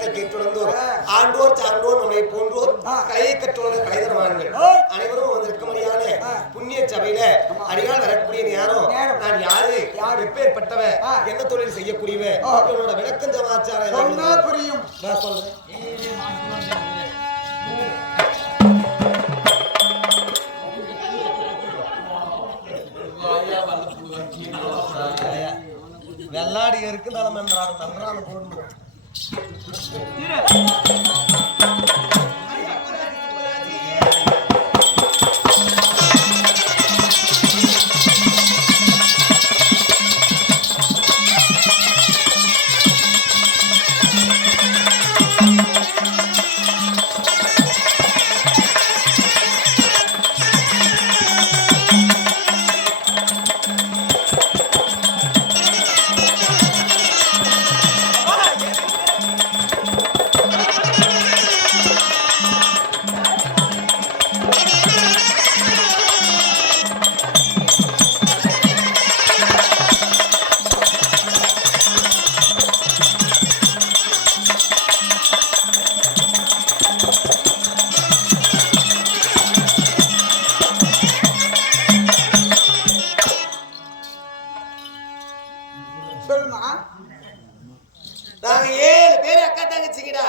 கற்கள் கேட்டுணர்ந்தோர் ஆண்டோர் சான்றோர் நம்மை போன்றோர் கலையை கற்றுள்ள கலைதரமானங்கள் அனைவரும் வந்திருக்கும்படியான புண்ணிய சபையில அடியால் வரக்கூடிய நேரம் நான் யாரு எப்பேற்பட்டவ என்ன தொழில் செய்யக்கூடியவ என்னோட விளக்கம் சமாச்சாரம் புரியும் நான் சொல்றேன். வெள்ளாடி இருக்கு நலமென்றான் நன்றான போடணும். நாங்க 7 பேர் அக்கா தங்கச்சிங்கடா.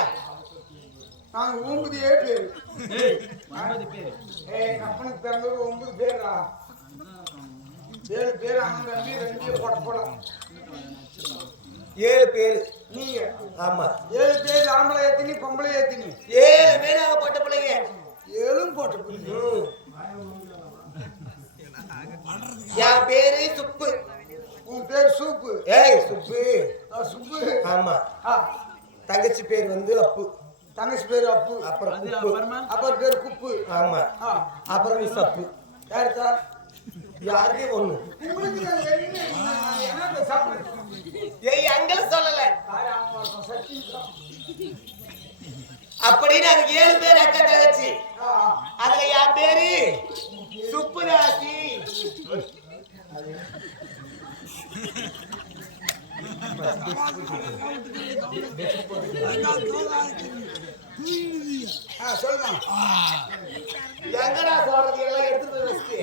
நாங்க 9 பேர். 9 பேர். அப்பனுக்கு பிறந்தது 9 பேரா? 7 பேர் அண்ணன் தம்பி 2 போட்ட போலாம். 7 பேர் நீங்க. ஆமா 7 பேர் ஆம்பளை ஏத்தினி பொம்பளை ஏத்தினி. 7 பேர் நாங்க போட்ட பிள்ளைங்க. 7 போட்ட பிள்ளைங்க. என் பேரு சுப்பு. உன் பேர் சூப்பு. ஏய் சுப்பு. சுப்பு. ஆமா. தங்கச்சி பேர் வந்து அப்பு. தங்கச்சி பேர் அப்பு. அப்புறம் குப்பு. அப்புறம் பேர் குப்பு. ஆமா. அப்புறம் சப்பு. யாருக்கா? யாருக்கே ஒண்ணு. உங்களுக்கு என்ன சாப்பிடு? ஏய் அங்கல சொல்லல. அப்படி நாங்க 7 பேர் அக்கா தங்கச்சி. அதுல என் பேரு சுப்புராசி. சொல்லுங்க. எங்கடா சொல்றது எல்லாம் எடுத்துட்டு வச்சு